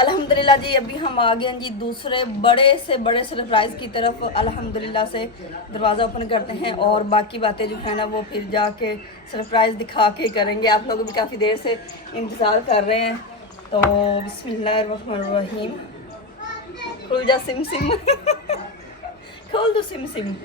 अल्हम्दुलिल्लाह जी, अभी हम आ गए हैं जी दूसरे बड़े से बड़े सरप्राइज़ की तरफ। अल्हम्दुलिल्लाह से दरवाज़ा ओपन करते हैं और बाकी बातें जो है ना वो फिर जाके सरप्राइज़ दिखा के करेंगे। आप लोग भी काफ़ी देर से इंतज़ार कर रहे हैं। तो बिस्मिल्लाहिर्रहमानिर्रहीम। खुल जा सिम सिम खोल दो सिम सिम।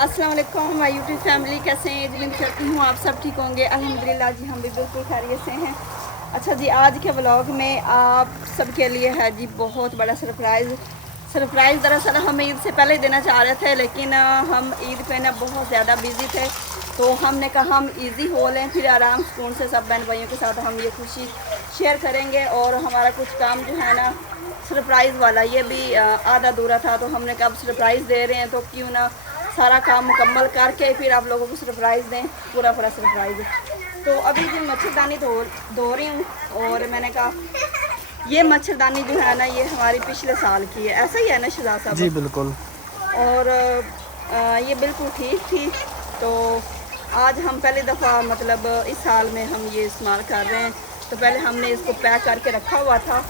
अस्सलाम वालेकुम माय यूट्यूब फैमिली, कैसे हैं? उम्मीद करती हूँ आप सब ठीक होंगे। अल्हम्दुलिल्लाह जी, हम भी बिल्कुल खैरियत से हैं। अच्छा जी, आज के व्लॉग में आप सबके लिए है जी बहुत बड़ा सरप्राइज़ दरअसल हम ईद से पहले देना चाह रहे थे, लेकिन हम ईद पे ना बहुत ज़्यादा बिज़ी थे, तो हमने कहा हम इजी हो लें, फिर आराम सुकून से सब बहन भाइयों के साथ हम ये खुशी शेयर करेंगे। और हमारा कुछ काम जो है ना सरप्राइज़ वाला, ये भी आधा अधूरा था, तो हमने कहा अब सरप्राइज़ दे रहे हैं तो क्यों ना सारा काम मुकम्मल करके फिर आप लोगों को सरप्राइज़ दें, पूरा सरप्राइज़। तो अभी जो मच्छरदानी धो रही हूँ, और मैंने कहा ये मच्छरदानी जो है ना ये हमारी पिछले साल की है, ऐसा ही है ना शहजाद साहब? जी बिल्कुल। और ये बिल्कुल ठीक थी। तो आज हम पहली दफ़ा मतलब इस साल में हम ये इस्तेमाल कर रहे हैं। तो पहले हमने इसको पैक करके रखा हुआ था।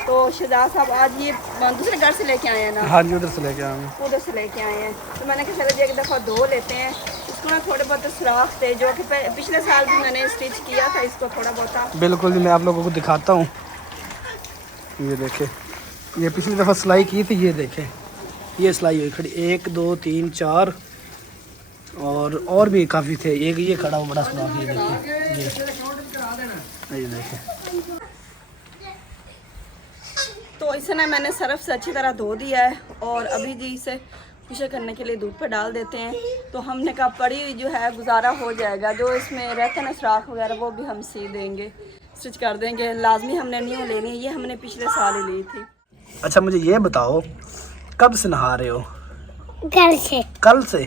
तो शहजाद साहब आज ये दूसरे घर से लेके आए हैं ना? हाँ जी, उधर से लेके आए हैं। उधर से लेके आए हैं। तो मैंने कहा चलो जी एक दफ़ा धो लेते हैं। इसको ना थोड़े बहुत सुराख थे जो कि पिछले साल भी मैंने स्टिच किया था इसको थोड़ा बहुत। बिल्कुल जी, मैं आप लोगों को दिखाता हूँ। ये देखें, ये पिछली दफ़ा सिलाई की थी, ये देखें ये सिलाई हुई खड़ी 1 2 3 4 और भी काफ़ी थे। एक ये खड़ा हुआ बड़ा सुराख, ये देखें, ये देखें। तो इसे ना मैंने सर्फ से अच्छी तरह धो दिया है, और अभी जी इसे खुशक करने के लिए दूध पर डाल देते हैं। तो हमने कहा पड़ी हुई जो है गुजारा हो जाएगा, जो इसमें रहता है ना सुराख वगैरह वो भी हम सी देंगे, स्टिच कर देंगे। लाजमी हमने न्यू लेनी है, ये हमने पिछले साल ही ली थी। अच्छा मुझे ये बताओ, कब से नहा रहे हो? कल से। कल से?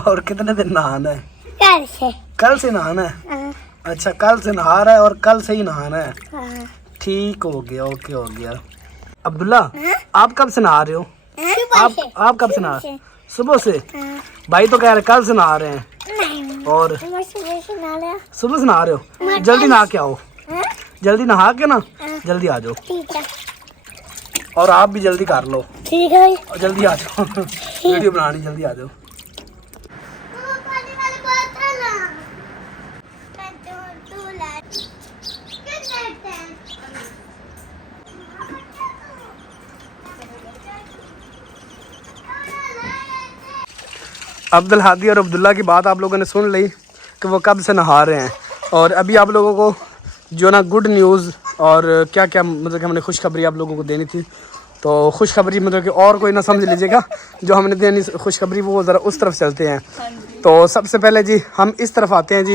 और कितने दिन नहाना है? कल से। कल से नहाना है? अच्छा, कल से नहा रहा है और कल से ही नहाना है। ठीक हो गया, ओके हो गया। अब्दुल्ला, आप कब से नहा रहे हो? आप कब से नहा? सुबह से? भाई तो कह रहे कल से नहा रहे हैं। और सुबह से नहा रहे हो? जल्दी नहा के आओ, जल्दी नहा के ना जल्दी आ जाओ। ठीक है। और आप भी जल्दी कर लो। ठीक है। और जल्दी आ जाओ। वीडियो बनानी, जल्दी आ जाओ। अब्दुल हादी और अब्दुल्ला की बात आप लोगों ने सुन ली कि वो कब से नहा रहे हैं। और अभी आप लोगों को जो ना गुड न्यूज़ और क्या क्या मतलब कि हमने खुशखबरी आप लोगों को देनी थी। तो खुशखबरी मतलब कि और कोई ना समझ लीजिएगा, जो हमने देनी खुशखबरी वो ज़रा उस तरफ चलते हैं। तो सबसे पहले जी हम इस तरफ आते हैं जी,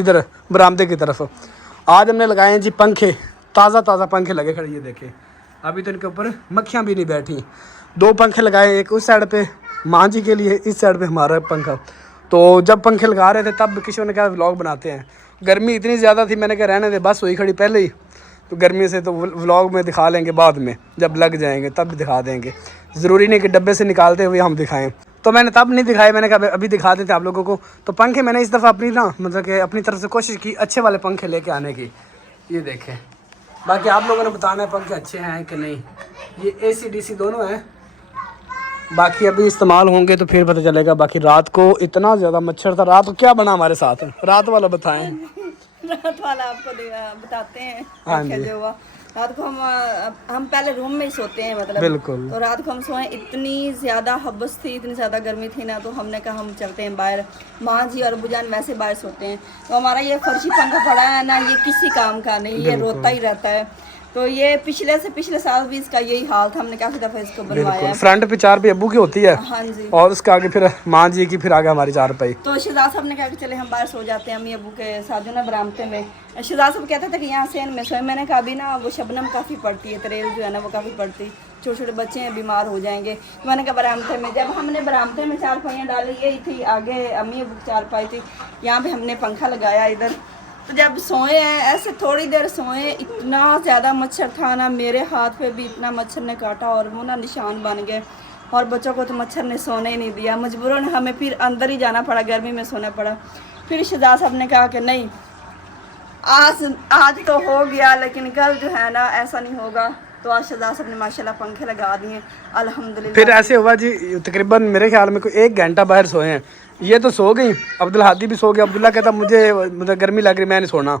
इधर बरामदे की तरफ। आज हमने लगाए हैं जी पंखे, ताज़ा पंखे लगे खड़े, ये देखें। अभी तो इनके ऊपर मक्खियाँ भी नहीं बैठी। 2 पंखे लगाए, एक उस साइड पे माँ जी के लिए, इस साइड पे हमारा पंखा। तो जब पंखे लगा रहे थे तब किसी ने कहा व्लॉग बनाते हैं। गर्मी इतनी ज़्यादा थी, मैंने कहा रहने दे, बस हुई खड़ी पहले ही, तो गर्मी से तो व्लॉग में दिखा लेंगे बाद में, जब लग जाएंगे तब दिखा देंगे। ज़रूरी नहीं कि डब्बे से निकालते हुए हम दिखाएं। तो मैंने तब नहीं दिखाए, मैंने कहा अभी दिखा देते आप लोगों को। तो पंखे मैंने इस दफ़ा अपनी ना मतलब कि अपनी तरफ से कोशिश की अच्छे वाले पंखे लेके आने की। ये देखें, बाकी आप लोगों ने बताना है पंखे अच्छे हैं कि नहीं। ये AC DC दोनों हैं, बाकी अभी इस्तेमाल होंगे तो फिर पता चलेगा। बाकी रात को इतना ज़्यादा मच्छर था। रात को क्या बना हमारे साथ, रात वाला बताएं। रात वाला आपको बताते हैं। हाँ जी, जो हुआ रात को हम पहले रूम में ही सोते हैं मतलब। बिल्कुल। तो रात को हम सोए, इतनी ज़्यादा हब्बस थी, इतनी ज़्यादा गर्मी थी ना, तो हमने कहा हम चलते हैं बाहर। माँ जी और अबूजान वैसे बाहर सोते हैं। तो हमारा ये फर्शी पंखा पड़ा है ना, ये किसी काम का नहीं, ये रोता ही रहता है। तो ये पिछले साल भी इसका यही हाल था, हमने काफी दफा इसको बनवाया बिल्कुल है। फ्रंट पे चार पे अब्बू की होती है हाँ जी। और उसके आगे फिर माँ जी की, फिर आगे हमारी चार पाई। तो शहजाद साहब ने कहा कि चले हम बाहर सो जाते हैं अम्मी अबू के साथ जो ना बरामदे में। शहजाद साहब कहते थे कि यहाँ से में सोए। मैंने कहा अभी ना वो शबनम काफ़ी पड़ती है, तरेल जो है ना वो काफ़ी पड़ती, छोटे छोटे बच्चे हैं बीमार हो जाएंगे। तो मैंने कहा बरामदे में। जब हमने बरामदे में चारपाइयाँ डाली, यही थी आगे अम्मी अबू की चारपाई थी, यहाँ पे हमने पंखा लगाया इधर। तो जब सोए हैं ऐसे थोड़ी देर सोए, इतना ज़्यादा मच्छर था ना, मेरे हाथ पे भी इतना मच्छर ने काटा और वो ना निशान बन गए। और बच्चों को तो मच्छर ने सोने ही नहीं दिया, मजबूरन हमें फिर अंदर ही जाना पड़ा, गर्मी में सोना पड़ा। फिर शहजाद साहब ने कहा कि नहीं आज तो हो गया, लेकिन कल जो है ना ऐसा नहीं होगा। तो आज शहजाद साहब ने माशाल्लाह पंखे लगा दिए अल्हम्दुलिल्लाह। फिर ऐसे हुआ जी तकरीबन मेरे ख्याल में कोई 1 घंटा बाहर सोए हैं। ये तो सो गई, अब्दुल हादी भी सो गया। अब्दुल्ला कहता मुझे गर्मी लग रही, मैं नहीं सोना,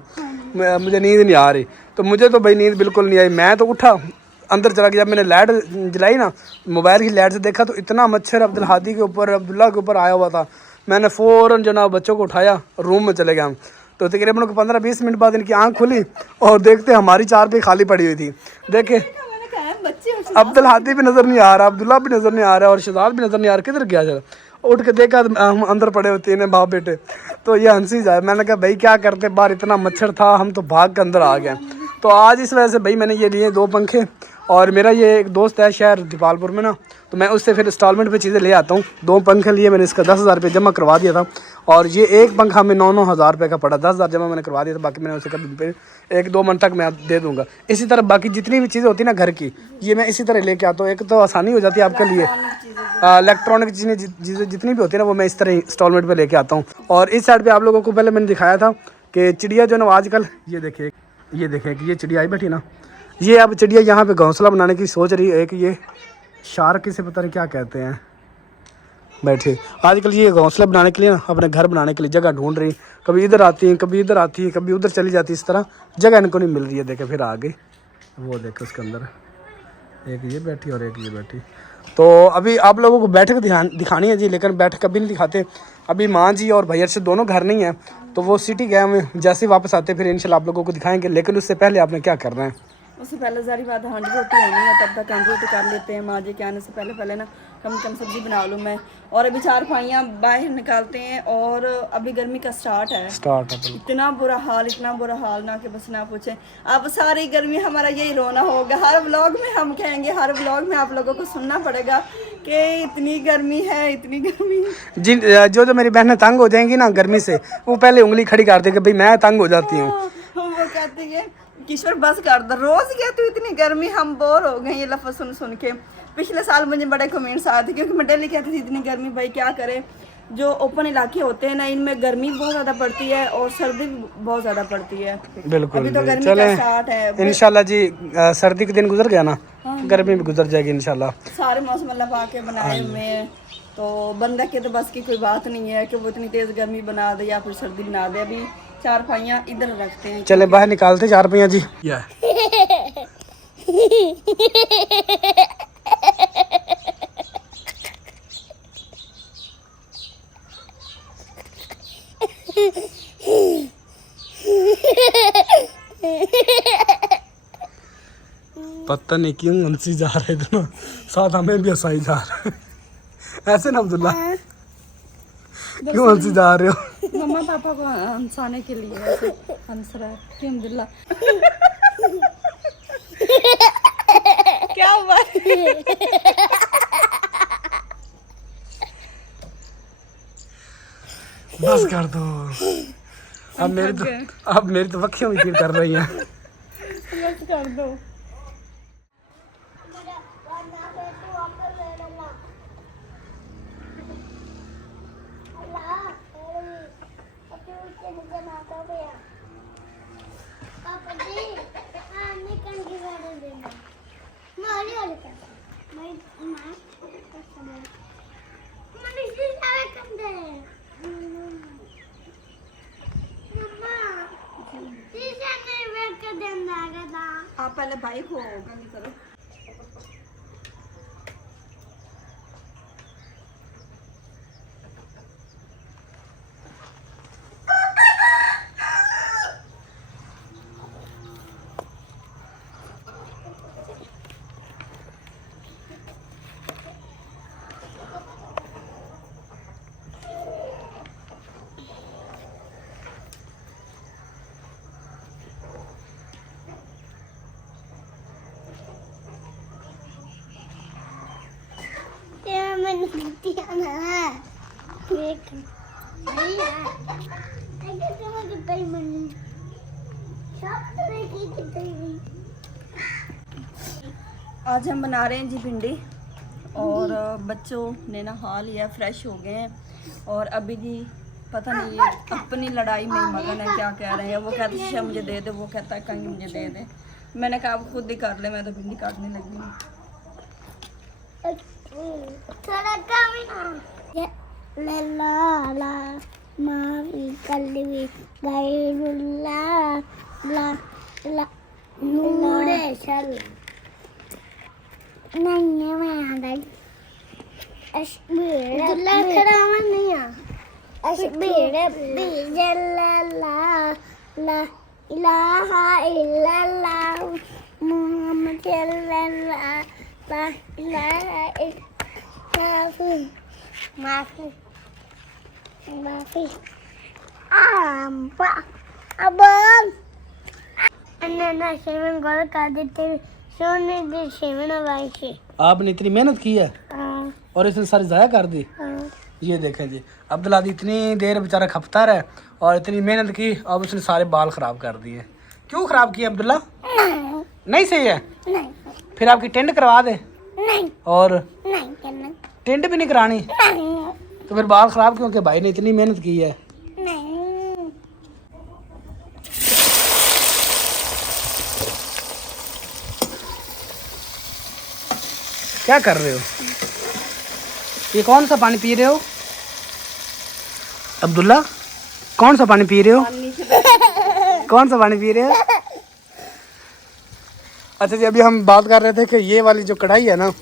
मुझे नींद नहीं आ रही। तो मुझे तो भाई नींद बिल्कुल नहीं आई। मैं तो उठा अंदर चला गया। जब मैंने लाइट जलाई ना, मोबाइल की लाइट से देखा तो इतना मच्छर अब्दुल हादी के ऊपर, अब्दुल्ला के ऊपर आया हुआ था। मैंने फ़ौरन जनाब बच्चों को उठाया, रूम में चले गए हम। तो तकरीबन 15-20 मिनट बाद इनकी आँख खुली और देखते हमारी चार पे खाली पड़ी हुई थी। देखे अब्दुल हादी भी नज़र नहीं आ रहा, अब्दुल्ला भी नज़र नहीं आ रहा और शहजाद भी नज़र नहीं आ रहा, किधर गया जरा। उठ के देखा हम अंदर पड़े होते हैं बाप बेटे। तो ये हंसी जाए। मैंने कहा भाई क्या करते, बाहर इतना मच्छर था, हम तो भाग के अंदर आ गए। तो आज इस वजह से भाई मैंने ये लिए 2 पंखे। और मेरा ये एक दोस्त है शहर दीपालपुर में ना, तो मैं उससे फिर इंस्टॉलमेंट पे चीज़ें ले आता हूँ। 2 पंखे लिए मैंने, इसका 10,000 रुपये जमा करवा दिया था। और ये एक पंखा में 9-9 हज़ार रुपये का पड़ा, 10,000 जमा मैंने करवा दिया था। बाकी मैंने उसे कभी 1-2 मंथ तक मैं दे दूँगा। इसी तरह बाकी जितनी भी चीज़ें होती है ना घर की, ये मैं इसी तरह लेके आता हूँ। एक तो आसानी हो जाती है आपके लिए, इलेक्ट्रॉनिक चीज़ें जितनी भी होती है ना वो मैं इस तरह इंस्टॉलमेंट पे लेके आता हूँ। और इस साइड पे आप लोगों को पहले मैंने दिखाया था कि चिड़िया जो है ना आजकल, ये देखिए कि ये चिड़िया आई बैठी ना, ये अब चिड़िया यहाँ पे घोंसला बनाने की सोच रही है। कि ये शार्क से पता नहीं क्या कहते हैं, बैठे आजकल ये घोंसला बनाने के लिए ना, अपने घर बनाने के लिए जगह ढूंढ रही। कभी इधर आती हैं, कभी इधर आती है, कभी उधर चली जाती है। इस तरह जगह इनको नहीं मिल रही है। देखे फिर आ गई, वो देखे उसके अंदर एक ये बैठी और एक ये बैठी। तो अभी आप लोगों को बैठक दिखानी है जी, लेकिन बैठक कभी नहीं दिखाते। अभी माँ जी और भैया से दोनों घर नहीं है, तो वो सिटी गए हमें। जैसे ही वापस आते फिर इंशाल्लाह आप लोगों को दिखाएंगे। लेकिन उससे पहले आपने क्या करना है, उससे पहले सारी बात हांडी रोटी होनी है, तब तक हांडी रोटी कर लेते हैं। माँ जी के आने से पहले ना कम सब्जी बना लूँ मैं। और अभी चारपाइयाँ बाहर निकालते हैं और अभी गर्मी का स्टार्ट है। इतना बुरा हाल ना कि बस ना पूछें। अब सारी गर्मी हमारा यही रोना होगा, हर व्लॉग में हम कहेंगे, हर व्लॉग में आप लोगों को सुनना पड़ेगा कि इतनी गर्मी है, इतनी गर्मी। जिन जो मेरी बहनें तंग हो जाएंगी ना गर्मी से, वो पहले उंगली खड़ी कर देंगे भाई मैं तंग हो जाती हूँ। वो कहती है किशोर बस कर दो, रोज कहती हूँ इतनी गर्मी, हम बोर हो गए ये लफ्ज़ सुन के। पिछले साल मुझे बड़े कमेंट्स आए थे क्योंकि मैं डेली कहती थी इतनी गर्मी, भाई क्या करें। जो ओपन इलाके होते हैं ना, इनमें गर्मी बहुत ज़्यादा पड़ती है और सर्दी भी बहुत ज़्यादा पड़ती है। बिल्कुल। अभी तो गर्मी का स्टार्ट है इंशाल्लाह जी। सर्दी के दिन गुजर गया ना, गर्मी भी गुजर जाएगी इंशाल्लाह। सारे मौसम अल्लाह पाक के बनाए हुए हैं, तो बंदा के तो बस की कोई बात नहीं है कि वो इतनी तेज़ गर्मी बना दे या फिर सर्दी बना दे। अभी चारपाइयाँ इधर रखते हैं, चले बाहर निकालते चारपाइयाँ जी। पता नहीं क्यों हंसी जा रहे दोनों साथ, हमें भी हंसाई जा रहे ऐसे ना अब्दुल्ला, क्यों हंसी जा रहे हो? मम्मा पापा को हंसाने के लिए ऐसे हंस रहा है अल्हम्दुलिल्लाह। क्या हुआ? बस कर दो, अब मेरी तो वक्खियां भी पीड़ कर रही हैं। बस कर दो। आप पहले भाई को गंदी करो। मैंने गिनती आना है एक नहीं है ऐसे तो मैं कितना ही मैंने सब तरह की कितना ही आज हम बना रहे हैं जी भिंडी और बच्चों ने नहा लिया, फ्रेश हो गए हैं और अभी जी पता नहीं ये अपनी लड़ाई में मगन है, क्या कह रहे हैं। वो कहते हैं मुझे दे दे, वो कहता है कहीं मुझे दे दे। मैंने कहा आप खुद ही कर ले, मैं तो भिंडी काटने लगी हूँ। थोड़ा कम ला ला ला मावी कलवी गैरुल्ला ला ला नूरे चल नहीं है मैं आ गई अशबीर खड़ा नहीं आ अशबीर बिजल्ला ला ला इलाहा इल्लल्लाह मुहम्मद सल्लल्लाहु ला इलाहा इल्लल्लाह माफी माफी आम्पा अबम अन्ना शेवन गोल कर देते सोने दे शेवन वाइसे आपने इतनी मेहनत की है और इसने सारी ज़ाया कर दी। ये देखें जी, अब्दुल हादी इतनी देर बेचारा खपता रहा और इतनी मेहनत की, अब उसने सारे बाल ख़राब कर दिए। क्यों ख़राब किए अब्दुल्ला? नहीं सही है? नहीं फिर आपकी टेंट करवा दे। नहीं और नहीं करना टेंट भी नहीं करानी नहीं तो फिर बाल ख़राब क्यों कि भाई ने इतनी मेहनत की है। नहीं क्या कर रहे हो? ये कौन सा पानी पी रहे हो अब्दुल्ला? कौन सा पानी पी रहे हो? कौन सा पानी पी रहे हो? अच्छा जी, अभी हम बात कर रहे थे कि ये वाली जो कढ़ाई है ना,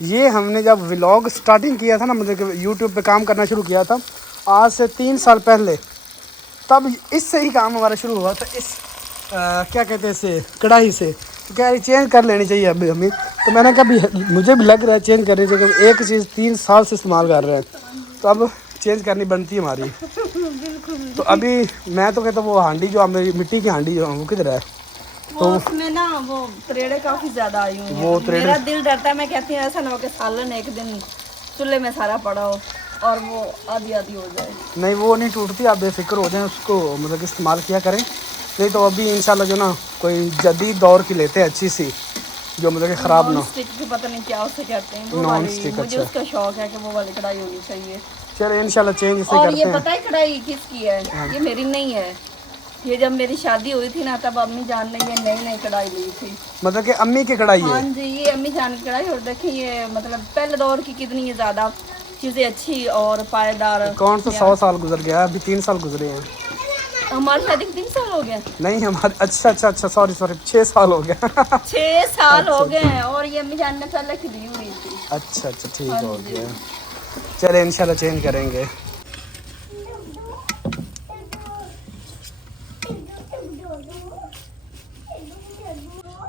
ये हमने जब व्लॉग स्टार्टिंग किया था ना, मतलब कि यूट्यूब पे काम करना शुरू किया था आज से 3 साल पहले, तब इससे ही काम हमारा शुरू हुआ था। इस क्या कहते हैं इसे, कढ़ाई से। तो क्या ये चेंज कर लेनी चाहिए अभी हमें। तो मैंने कहा भी मुझे भी लग रहा है चेंज करनी चाहिए, एक चीज़ 3 साल से इस्तेमाल कर रहे हैं तो अब चेंज करनी बनती है हमारी। तो अभी मैं तो कहता वो हांडी जो मेरी मिट्टी की हांडी जो वो किधर है, तो उसमें ना वो त्रेड़े काफी ज्यादा आई हुई हैं। तो मेरा दिल डरता है, मैं कहती हूँ ऐसा ना हो कि सालन एक दिन चूल्हे में सारा पड़ा हो और वो आधी आधी हो जाए। नहीं वो नहीं टूटती, आप बेफिक्र हो जाए, उसको मतलब कि इस्तेमाल किया करें। नहीं तो अभी इंशाल्लाह जो ना कोई जदीद दौर की लेते हैं अच्छी सी, जो मतलब कि ख़राब ना। स्टिक की पता नहीं क्या उसे कहते हैं वो नॉन वाली, स्टिक। मुझे अच्छा, उसका शौक है कि वो वाली कढ़ाई होनी चाहिए। चलो इंशाल्लाह चेंज से और करते ये हैं। पता है कढ़ाई किसकी है? ये मेरी नहीं है। ये जब मेरी शादी हुई थी ना, तब अम्मी जान ने ये नई नई कढ़ाई ली थी। मतलब कि अम्मी की कढ़ाई हाँ है? जी, ये अम्मी जान की कढ़ाई। और देखिए ये मतलब पहले दौर की कितनी ये ज़्यादा चीज़ें अच्छी और पायदार। कौन सा 100 साल गुजर गया, अभी 3 साल गुजरे हैं। हमारी शादी को 3 साल हो गए? नहीं हमारे, अच्छा सॉरी 6 साल हो गया। 6 साल हो गए हैं और ये अम्मी जान ने पहले की दी हुई थी। अच्छा ठीक हो गया। चले इंशाल्लाह चेंज करेंगे।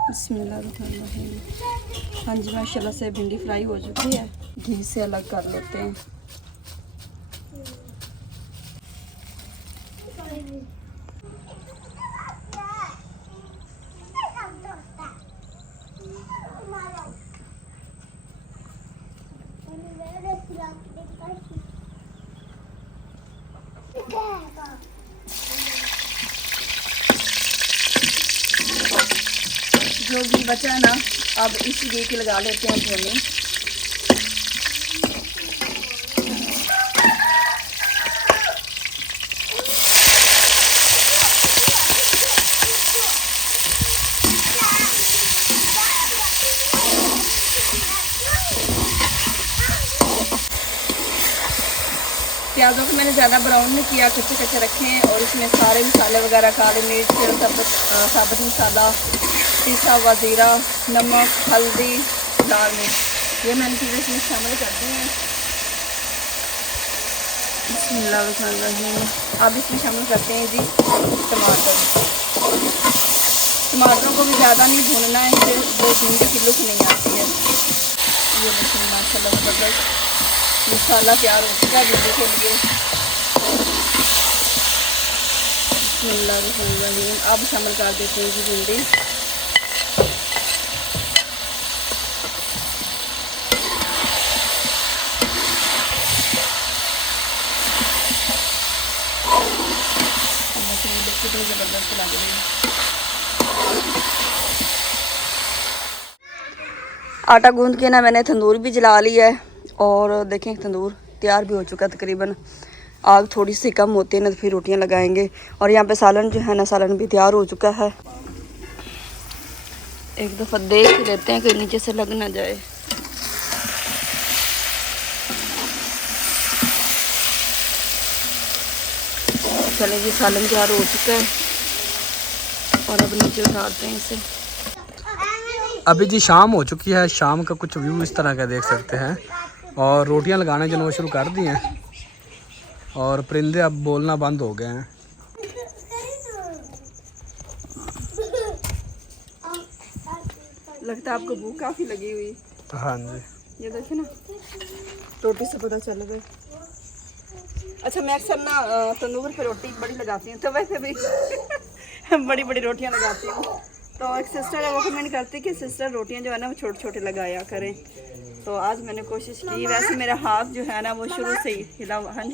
बिस्मिल्लाहिर्रहमानिर्रहीम। हाँ जी, माशाल्लाह से भिंडी फ्राई हो चुकी है, घी से अलग कर लेते हैं। जो घी बचा है ना, अब इसी घी की लगा लेते हैं धोने। प्याज़ों को मैंने ज़्यादा ब्राउन नहीं किया, कच्चे कच्चे रखे हैं और इसमें सारे मसाले वगैरह, काली मिर्च, साबुत मसाला, तीखा हुआ ज़ीरा, नमक, हल्दी, लाल मिर्च, ये मैंने चीज़ें इसमें शामिल कर दी हैं। बिस्मिल्लाहिर्रहमानिर्रहीम। अब इसमें शामिल करते हैं जी टमाटर। टमाटरों को भी ज़्यादा नहीं भूनना है, इससे वो भिंडी की लुक नहीं आती है। ये देखिए माशाल्लाह ज़बरदस्त मसाला तैयार हो चुका है भिंडी के लिए। बिस्मिल्लाहिर्रहमानिर्रहीम। अब शामिल कर देते हैं जी भिंडी। अच्छी लग रही है। आटा गूंद के ना मैंने तंदूर भी जला लिया है और देखें तंदूर तैयार भी हो चुका है तकरीबन। आग थोड़ी सी कम होती है ना तो फिर रोटियां लगाएंगे। और यहाँ पे सालन जो है ना सालन भी तैयार हो चुका है। एक दफ़ा देख लेते हैं कि नीचे से लग ना जाए। चले जी सालन तैयार हो चुका है और अब नीचे उतारते हैं इसे। अभी जी शाम हो चुकी है। शाम का कुछ व्यू इस तरह का देख सकते हैं और रोटियां लगाने जो वो शुरू कर दी हैं और परिंदे अब बोलना बंद हो गए हैं। लगता है आपको भूख काफ़ी लगी हुई। हाँ जी, ये देखिए ना रोटी से पता चल गया। अच्छा मैं अक्सर ना तंदूर पे रोटी बड़ी लगाती हूँ तो वैसे भी बड़ी बड़ी रोटियाँ लगाती हूँ। तो एक सिस्टर है वो कमेंट करती कि सिस्टर रोटियाँ जो है ना वो छोटे छोटे लगाया करें। तो आज मैंने कोशिश की। वैसे मेरा हाथ जो है ना वो शुरू से ही हिला हुआ। हाँ जी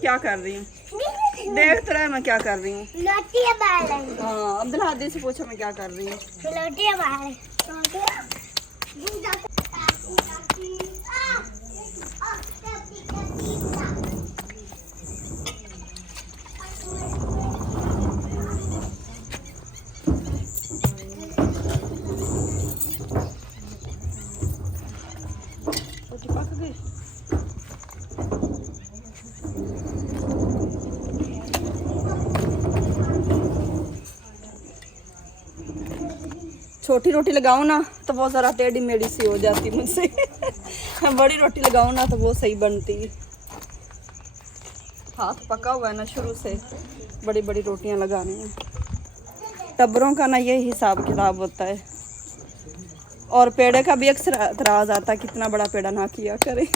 क्या कर रही हूँ देख तो रहा है मैं क्या कर रही हूँ। हाँ अब्दुल हादी से पूछो मैं क्या कर रही हूँ। रोटी पक गई। छोटी रोटी लगाऊं ना तो वो ज़रा टेढ़ी मेढ़ी सी हो जाती मुझसे बड़ी रोटी लगाऊं ना तो वो सही बनती। हाथ पका हुआ है ना शुरू से बड़ी बड़ी रोटियां लगानी हैं। टब्बरों का ना यही हिसाब किताब होता है। और पेड़े का भी अक्सर एतराज़ आता है कितना बड़ा पेड़ा ना किया करे।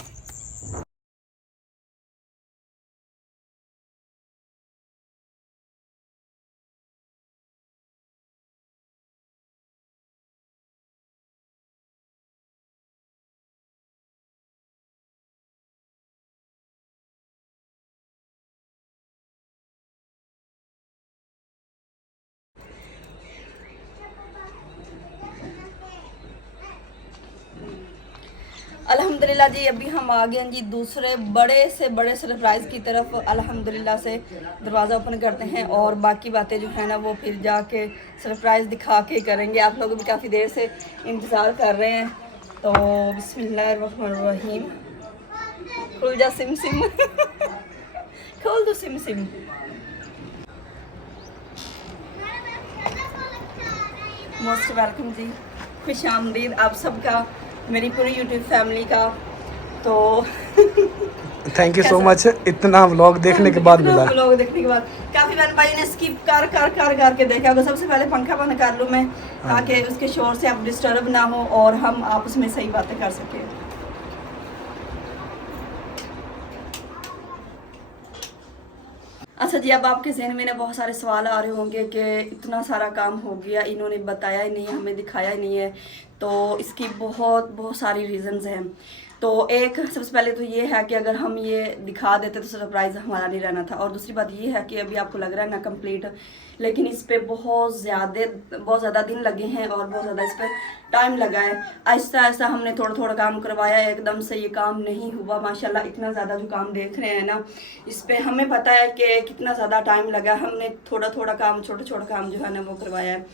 अल्हम्दुलिल्लाह जी अभी हम आ गए हैं जी दूसरे बड़े से बड़े सरप्राइज़ की तरफ। अल्हम्दुलिल्लाह से दरवाज़ा ओपन करते हैं और बाकी बातें जो है ना वो फिर जाके सरप्राइज़ दिखा के करेंगे। आप लोग भी काफ़ी देर से इंतज़ार कर रहे हैं। तो बिस्मिल्लाहिर्रहमानिर्रहीम। खुल जा सिम सिम खोल दो सिम सिम। मोस्ट वेलकम जी, खुश आमदीद आप सबका, मेरी पूरी यूट्यूब फैमिली का। तो थैंक यू सो मच। इतना व्लॉग देखने के बाद मिला। व्लॉग देखने के बाद काफ़ी बहन भाई ने स्किप कर के देखा होगा। सबसे पहले पंखा बंद कर लूँ मैं ताकि उसके शोर से आप डिस्टर्ब ना हो और हम आपस में सही बातें कर सकें। अच्छा जी अब आपके जहन में ना बहुत सारे सवाल आ रहे होंगे कि इतना सारा काम हो गया इन्होंने बताया ही नहीं, हमें दिखाया ही नहीं है। तो इसकी बहुत सारी रीज़न्स हैं। तो एक सबसे पहले तो ये है कि अगर हम ये दिखा देते तो सरप्राइज़ हमारा नहीं रहना था। और दूसरी बात ये है कि अभी आपको लग रहा है ना कंप्लीट, लेकिन इस पर बहुत ज़्यादा दिन लगे हैं और बहुत ज़्यादा इस पर टाइम लगा है। आहिस्ता आहिस्ता हमने थोड़ा काम करवाया है, एकदम से ये काम नहीं हुआ। माशाल्लाह इतना ज़्यादा जो काम देख रहे हैं ना इस पर हमें पता है कि कितना ज़्यादा टाइम लगा। हमने थोड़ा काम छोटा काम जो है ना वो करवाया है।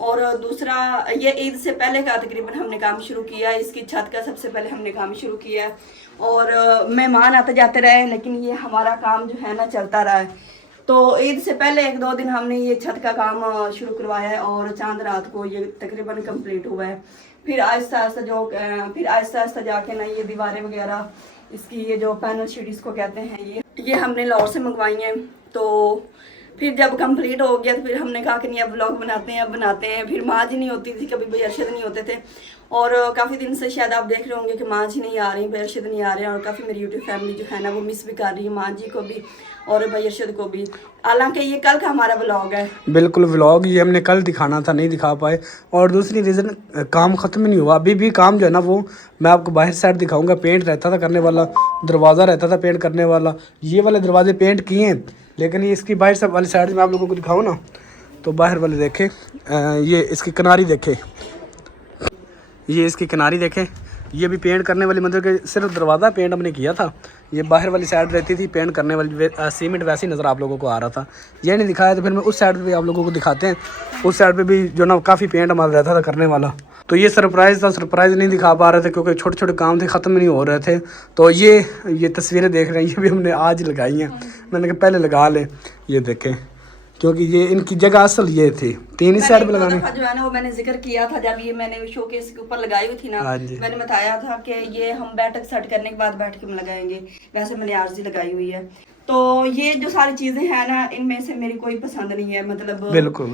और दूसरा ये ईद से पहले का तकरीबन हमने काम शुरू किया है। इसकी छत का सबसे पहले हमने काम शुरू किया है और मेहमान आते जाते रहे, लेकिन ये हमारा काम जो है ना चलता रहा है। तो ईद से पहले 1-2 दिन हमने ये छत का काम शुरू करवाया है और चांद रात को ये तकरीबन कंप्लीट हुआ है। फिर आहिस्ता आहिस्ता जाके ना ये दीवारें वगैरह, इसकी ये जो पैनल शीट इसको कहते हैं, ये हमने लाहौर से मंगवाई हैं। तो फिर जब कंप्लीट हो गया तो फिर हमने कहा कि नहीं अब व्लॉग बनाते हैं। फिर माँ जी नहीं होती थी, कभी भाई अरशद नहीं होते थे और काफ़ी दिन से शायद आप देख रहे होंगे कि माँ जी नहीं आ रही, भाई अरशद नहीं आ रहे हैं और काफ़ी मेरी यूट्यूब फैमिली जो है ना वो मिस भी कर रही है माँ जी को भी और भाई अरशद को भी। हालांकि ये कल का हमारा व्लॉग है। बिल्कुल व्लॉग ये हमने कल दिखाना था, नहीं दिखा पाए। और दूसरी रीज़न काम ख़त्म नहीं हुआ। अभी भी काम जो है ना वो मैं आपको बाहर साइड दिखाऊंगा। पेंट रहता था करने वाला, दरवाज़ा रहता था पेंट करने वाला। ये वाले दरवाजे पेंट किए हैं लेकिन ये इसकी बाहर सब वाली साइड में आप लोगों को दिखाऊँ ना, तो बाहर वाले देखें, ये इसकी किनारी देखें, ये इसकी किनारी देखें, ये भी पेंट करने वाली, मतलब कि सिर्फ दरवाज़ा पेंट हमने किया था, ये बाहर वाली साइड रहती थी पेंट करने वाली, सीमेंट वैसे ही नज़र आप लोगों को आ रहा था, ये नहीं दिखाया, तो फिर मैं उस साइड पे भी आप लोगों को दिखाते हैं। उस साइड पे भी जो ना काफ़ी पेंट हमारा रहता था करने वाला, तो ये सरप्राइज़ था, सरप्राइज़ नहीं दिखा पा रहे थे क्योंकि छोटे छोटे काम थे, ख़त्म नहीं हो रहे थे। तो ये तस्वीरें देख रहे हैं, ये भी हमने आज लगाई हैं, मैंने कहा पहले लगा लें, ये देखें, क्योंकि ये इनकी जगह असल ये थी, 3 ही साइड पे लगाने। जो है ना वो मैंने जिक्र किया था जब ये मैंने शोकेस के ऊपर लगाई हुई थी ना, मैंने बताया था कि ये हम बैठक सेट करने के बाद बैठ के हम लगाएंगे, वैसे मैंने आरजी लगाई हुई है। तो ये जो सारी चीजें हैं ना, इनमें से मेरी कोई पसंद नहीं है, मतलब बिल्कुल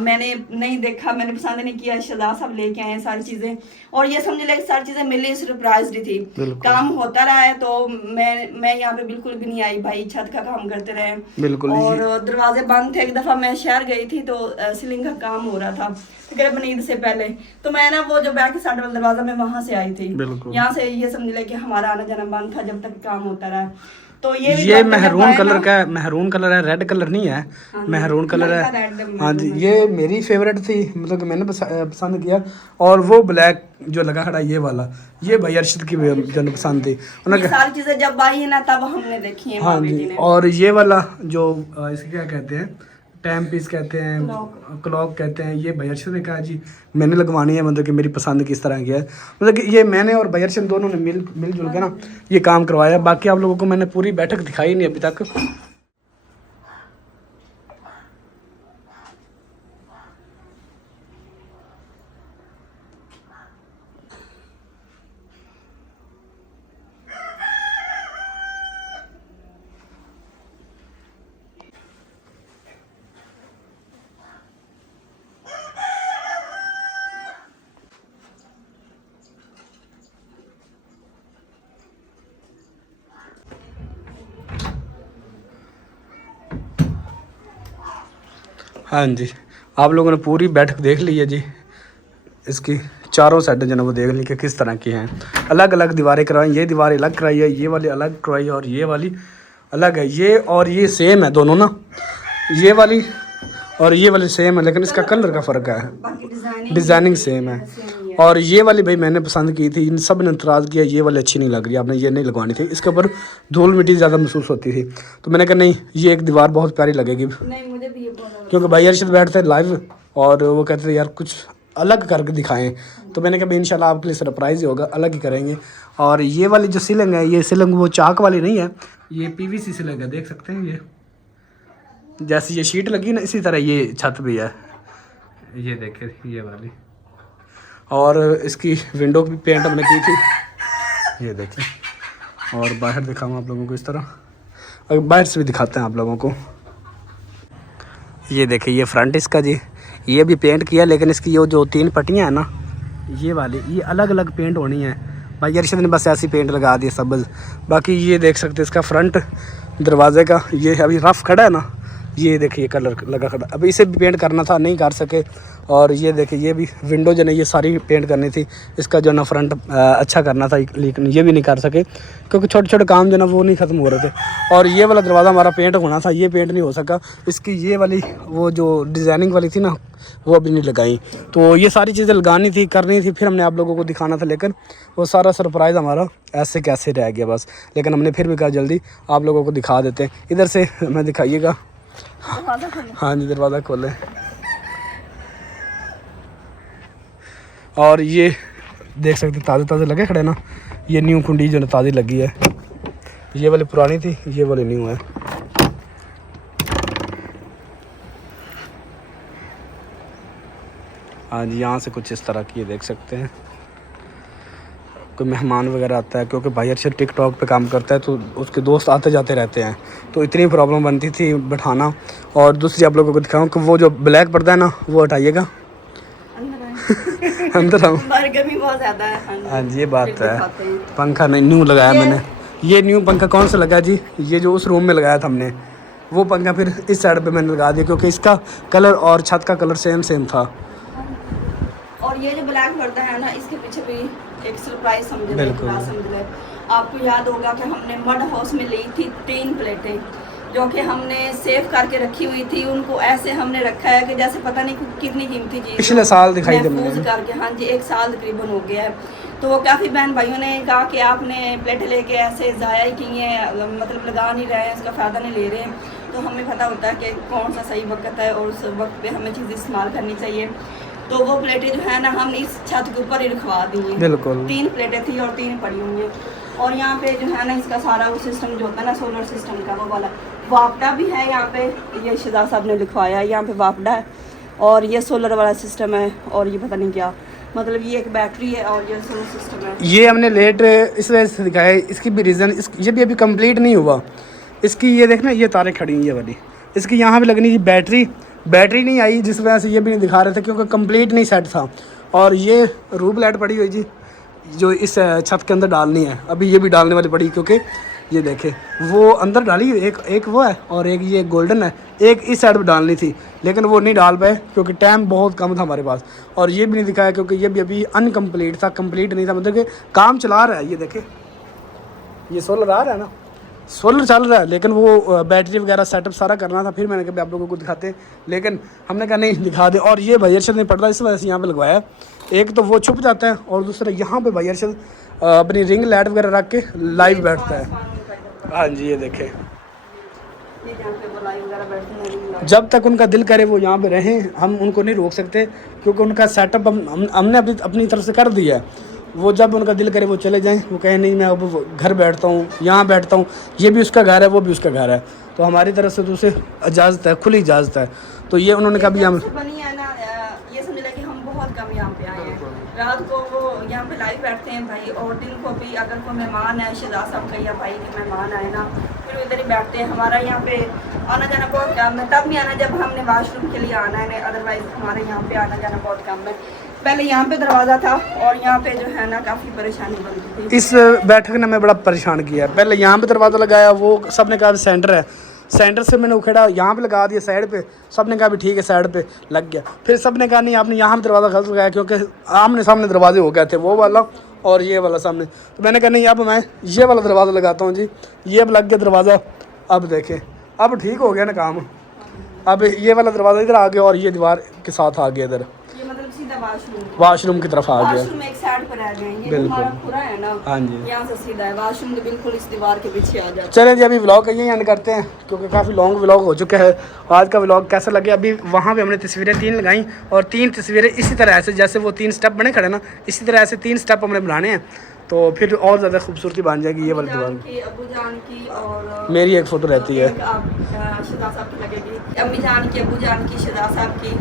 मैंने नहीं देखा, मैंने पसंद नहीं किया, शहजाद साहब लेके आए सारी चीजें, और ये समझ ले सारी चीजें मेरे लिए सरप्राइज थी। काम होता रहा है तो मैं यहाँ पे बिल्कुल भी नहीं आई, भाई छत का काम करते रहे बिल्कुल, और दरवाजे बंद थे। एक दफा मैं शहर गई थी तो सीलिंग का काम हो रहा था तकरीबन ईद से पहले, तो मैं ना वो जो बैक साइड वाला दरवाजा मैं वहां से आई थी, यहाँ से ये समझ ले कि हमारा आना जाना बंद था जब तक काम होता रहा। तो ये मेहरून कलर का है, मेहरून कलर है, रेड कलर नहीं है, मेहरून कलर है। हाँ जी, ये मेरी फेवरेट थी, मतलब कि मैंने पसंद किया। और वो ब्लैक जो लगा खड़ा ये वाला, ये भाई अरशद की जो पसंद थी, ये सारी चीजें जब आई है ना तब हमने देखी है। हाँ जी, और ये वाला जो इसे क्या कहते हैं, टाइम पीस कहते हैं, क्लॉक कहते हैं, ये भाई अरशद ने कहा जी मैंने लगवानी है, मतलब कि मेरी पसंद किस तरह की है, मतलब कि ये मैंने और भाई अरशद दोनों ने मिलजुल के ना ये काम करवाया। बाकी आप लोगों को मैंने पूरी बैठक दिखाई नहीं अभी तक। हाँ जी, आप लोगों ने पूरी बैठक देख ली है जी, इसकी चारों साइडें जो है वो देख ली कि किस तरह की हैं। अलग अलग दीवारें करवाई, ये दीवार अलग कराई है, ये वाली अलग करवाई है, और ये वाली अलग है। ये और ये सेम है दोनों ना, ये वाली और ये वाली सेम है, लेकिन इसका कलर का फ़र्क है, डिज़ाइनिंग सेम है। और ये वाली भाई मैंने पसंद की थी, इन सब ने इतराज़ किया ये वाली अच्छी नहीं लग रही, आपने ये नहीं लगवानी थी, इसके ऊपर धूल मिट्टी ज़्यादा महसूस होती थी। तो मैंने कहा नहीं, ये एक दीवार बहुत प्यारी लगेगी, नहीं मुझे भी ये बहुत, क्योंकि भाई अरशद बैठते लाइव और वो कहते थे यार कुछ अलग करके दिखाएं। तो मैंने कहा इंशाल्लाह आपके लिए सरप्राइज़ ही होगा, अलग ही करेंगे। और ये वाली जो सीलिंग है, ये सीलिंग वो चाक वाली नहीं है, ये पीवीसी सीलिंग है, देख सकते हैं। ये जैसे ये शीट लगी ना, इसी तरह ये छत भी है, ये देखें ये वाली। और इसकी विंडो भी पेंट हमने की थी, ये देखें। और बाहर दिखाऊँ आप लोगों को इस तरह, और बाहर से भी दिखाते हैं आप लोगों को। ये देखिए ये फ्रंट इसका जी, ये भी पेंट किया, लेकिन इसकी ये जो 3 पट्टियाँ हैं ना, ये वाली ये अलग अलग पेंट होनी है। भाई अरशद ने बस ऐसी पेंट लगा दी सब्ज़। बाकी ये देख सकते हैं इसका फ्रंट दरवाजे का, ये अभी रफ खड़ा है ना, ये देखिए कलर लगा खड़ा, अभी इसे भी पेंट करना था, नहीं कर सके। और ये देखिए ये भी विंडो जो है ये सारी पेंट करनी थी, इसका जो ना फ्रंट अच्छा करना था, लेकिन ये भी नहीं कर सके क्योंकि छोटे छोटे काम जो ना वो नहीं ख़त्म हो रहे थे। और ये वाला दरवाज़ा हमारा पेंट होना था, ये पेंट नहीं हो सका। इसकी ये वाली वो जो डिज़ाइनिंग वाली थी ना, वो अभी नहीं लगाई। तो ये सारी चीज़ें लगानी थी, करनी थी, फिर हमने आप लोगों को दिखाना था, लेकिन वो सारा सरप्राइज़ हमारा ऐसे कैसे रह गया बस। लेकिन हमने फिर भी कहा जल्दी आप लोगों को दिखा देते हैं। इधर से हमें दिखाइएगा। हाँ जी, दरवाज़ा खोलें। और ये देख सकते ताज़े ताज़े लगे खड़े ना, ये न्यू कुंडी जो ताज़ी लगी है, ये वाली पुरानी थी, ये वाली न्यू है। हाँ जी, यहाँ से कुछ इस तरह की ये देख सकते हैं। कोई मेहमान वगैरह आता है, क्योंकि भाई अरशद टिकटॉक पे काम करता है तो उसके दोस्त आते जाते रहते हैं, तो इतनी प्रॉब्लम बनती थी बैठाना। और दूसरी आप लोगों को दिखाऊं कि वो जो ब्लैक पर्दा है ना, वो हटाइएगा, अंदर आऊँ, गर्मी बहुत ज़्यादा है। हाँ जी, ये बात है। पंखा नहीं न्यू लगाया मैंने, ये न्यू पंखा कौन सा लगा जी, ये जो उस रूम में लगाया था हमने, वो पंखा फिर इस साइड पे मैंने लगा दिया, क्योंकि इसका कलर और छत का कलर सेम था। और ये जो ब्लैक पर्दा है ना, इसके पीछे भी एक सरप्राइज समझ ले। आपको याद होगा कि हमने मड हाउस में ली थी 3 प्लेटें, जो कि हमने सेव करके रखी हुई थी, उनको ऐसे हमने रखा है कि जैसे पता नहीं कितनी कीमती चीज़ पिछले साल दिखाई दे महफूज करके। हाँ जी, 1 साल तकरीबन हो गया है। तो वो काफ़ी बहन भाइयों ने कहा कि आपने प्लेटें लेके ऐसे ज़ाया ही की हैं, मतलब लगा नहीं रहे हैं, इसका फ़ायदा नहीं ले रहे हैं। तो हमें पता होता है कि कौन सा सही वक्त है और उस वक्त पे हमें चीज़ इस्तेमाल करनी चाहिए। तो वो प्लेटें जो है ना हमने इस छत के ऊपर ही रखवा दी हैं। बिल्कुल 3 प्लेटें थी और 3 पड़ी हुई हैं। और यहाँ पे जो है ना इसका सारा वो सिस्टम जो होता है ना सोलर सिस्टम का, वो वाला वापडा भी है यहाँ पे, ये शिदा साहब ने लिखवाया है, यहाँ पे वापडा है और ये सोलर वाला सिस्टम है और ये पता नहीं क्या, मतलब ये एक बैटरी है और ये सोलर सिस्टम है। ये हमने लेट इस वजह से दिखाया है, इसकी भी रीज़न ये भी अभी कंप्लीट नहीं हुआ। इसकी ये देखना, ये तारें खड़ी हैं ये वाली, इसकी यहाँ भी लगनी थी बैटरी नहीं आई, जिस वजह से ये भी नहीं दिखा रहे थे क्योंकि कंप्लीट नहीं सेट था। और ये रूफ लाइट पड़ी हुई जी, जो इस छत के अंदर डालनी है, अभी ये भी डालने वाली पड़ी क्योंकि ये देखे वो अंदर डाली, एक वो है और एक ये गोल्डन है, एक इस साइड पे डालनी थी लेकिन वो नहीं डाल पाए क्योंकि टाइम बहुत कम था हमारे पास। और ये भी नहीं दिखाया क्योंकि ये भी अभी अनकम्प्लीट था, कंप्लीट नहीं था, मतलब कि काम चला रहा है। ये देखे ये सोलर आ रहा है ना, सोलर चल रहा है, लेकिन वो बैटरी वगैरह सेटअप सारा करना था। फिर मैंने कहा आप लोगों को दिखाते हैं, लेकिन हमने कहा नहीं दिखा दे। और ये भाई अरशद नहीं पड़ रहा, इस वजह से यहाँ पे लगवाया। एक तो वो छुप जाता है और दूसरा यहाँ पे भाई अरशद अपनी रिंग लाइट वगैरह रख के लाइव बैठता है। हाँ जी, ये देखे जब तक उनका दिल करे वो यहाँ पे रहें, हम उनको नहीं रोक सकते क्योंकि उनका सेटअप हमने अपनी तरफ से कर दिया है। वो जब उनका दिल करे वो चले जाएं, वो कहे नहीं मैं अब घर बैठता हूँ, यहाँ बैठता हूँ, ये भी उसका घर है वो भी उसका घर है, तो हमारी तरफ से तो उसे इजाज़त है, खुली इजाज़त है। तो ये उन्होंने कहा भी हम बनी है ना, ये समझ लें कि हम बहुत कम यहाँ पे आए हैं। रात को वो यहाँ पे लाइव बैठते हैं भाई, और दिन को भी अगर कोई मेहमान है, शिदा साहब का या भाई के मेहमान आए ना, फिर इधर ही बैठते हैं। हमारा यहाँ पे आना जाना बहुत कम है, तब भी आना जब हमने वाशरूम के लिए आना है, अदरवाइज हमारे यहाँ पे आना जाना बहुत कम है। पहले यहाँ पे दरवाज़ा था और यहाँ पे जो है ना काफ़ी परेशानी बनती थी। इस बैठक ने हमें बड़ा परेशान किया। पहले यहाँ पे दरवाज़ा लगाया, वो सब ने कहा सेंटर है, सेंटर से मैंने उखेड़ा यहाँ पे लगा दिया साइड पे, सब ने कहा भी ठीक है साइड पे लग गया। फिर सब ने कहा नहीं आपने यहाँ पे दरवाज़ा गलत लगाया क्योंकि आमने सामने दरवाजे हो गए थे, वो वाला और ये वाला सामने। तो मैंने कहा नहीं अब मैं ये वाला दरवाज़ा लगाता हूँ जी, ये अब लग गया दरवाज़ा। अब देखें अब ठीक हो गया ना काम, अब ये वाला दरवाज़ा इधर आ गया और ये दीवार के साथ आ गया इधर, ये मतलब सीधा वाशरूम की तरफ आ गया। वाशरूम एक साइड पर रह गए, ये हमारा पूरा है ना, हाँ जी, यहाँ से सीधा है वाशरूम, बिल्कुल इस दीवार के पीछे आ जाता है। चलें जी अभी व्लॉग का यही एंड करते हैं क्योंकि काफ़ी लॉन्ग व्लॉग हो चुका है। आज का व्लॉग कैसा लगे, अभी वहाँ पे हमने तस्वीरें 3 लगाई और 3 तस्वीरें इसी तरह ऐसे जैसे वो 3 स्टेप बने खड़े ना, इसी तरह ऐसे 3 स्टेप हमने बनाने हैं, तो फिर और ज़्यादा खूबसूरती बन जाएगी ये वाली दीवार। अब्बू जान की और मेरी एक फ़ोटो रहती है, शिदा साहब की लगेगी, अम्मी जान की, अब्बू जान की, शिदा साहब की,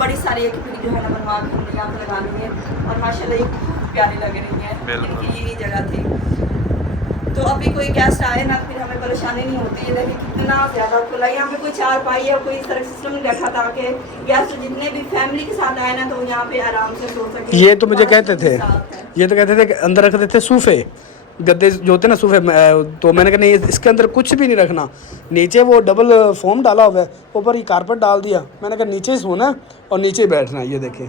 बड़ी सारी एक पिक जो है ना बनवा के हमने यहाँ पे लगानी है और माशाल्लाह ये प्यारी लग रही है, इनकी यही जगह थी। तो अभी कोई गेस्ट आए ना फिर हमें परेशानी नहीं होती है। देखिए कितना ज़्यादा खुला, यहाँ पे कोई चारपाई है, कोई इस तरह सिस्टम नहीं रखा ताकि गेस्ट जितने भी फैमिली के साथ आए ना तो यहाँ पे आराम से सो सके। ये तो मुझे कहते थे, ये तो कहते थे कि अंदर रख देते सोफे गद्दे जो होते ना सोफे, तो मैंने कहा नहीं इसके अंदर कुछ भी नहीं रखना, नीचे वो डबल फोम डाला हुआ है, ऊपर ये कारपेट डाल दिया, मैंने कहा नीचे ही सोना है और नीचे ही बैठना है। ये देखें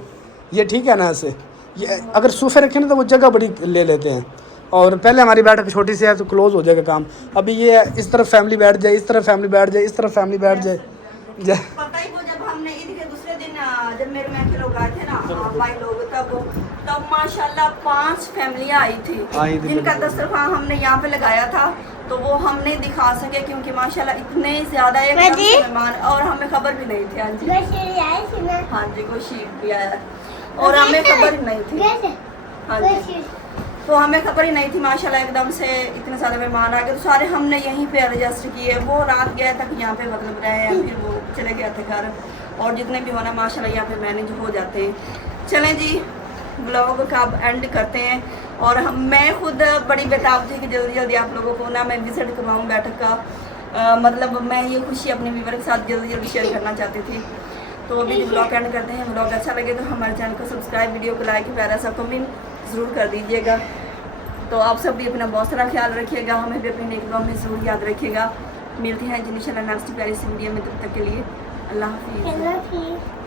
ये ठीक है ना, ऐसे ये अगर सोफे रखे ना तो वो जगह बड़ी ले लेते हैं, और पहले हमारी बैठक छोटी सी है तो क्लोज हो जाएगा काम। अभी ये इस तरफ फैमिली बैठ जाए, इस तरफ फैमिली बैठ जाए, इस तरफ फैमिली बैठ जाए। पता ही वो जब हमने ईद के दूसरे दिन जब मेरे में लोग आए थे ना भाई लोग, तब माशाल्लाह 5 फैमिलियाँ आई थी जिनका दस्तरखान हमने यहाँ पे लगाया था, तो वो हम नहीं दिखा सके क्योंकि माशाल्लाह इतने ज़्यादा एक मेहमान, और हमें खबर भी नहीं थी। हाँ जी हाँ जी, कोई शीप भी आया और हमें खबर ही नहीं थी। हाँ जी, तो हमें खबर ही नहीं थी माशाल्लाह, एकदम से इतने सारे मेहमान आ गए, तो सारे हमने यहीं पे रजिस्टर किए। वो रात गया तक यहाँ पे मतलब रहे हैं, फिर वो चले गए थे घर, और जितने भी होना माशाल्लाह यहाँ पे मैनेज हो जाते हैं। चलें जी ब्लॉग का अब एंड करते हैं, और मैं खुद बड़ी बेताब थी कि जल्दी जल्दी आप लोगों को ना मैं विजिट करवाऊँ बैठक का, मतलब मैं ये खुशी अपने व्यूवर के साथ जल्दी जल्दी शेयर करना चाहती थी। तो अभी ब्लॉग एंड करते हैं। ब्लॉग अच्छा लगे तो हमारे चैनल को सब्सक्राइब, वीडियो को लाइक, प्यारा सा कमेंट ज़रूर कर दीजिएगा। तो आप सब भी अपना बहुत सारा ख्याल रखिएगा, हमें भी अपने नेक दुआ में ज़रूर याद रखिएगा। मिलते हैं इंशाल्लाह नेक्स्ट प्यारी सी वीडियो में, तब तक के लिए अल्लाह हाफिज़।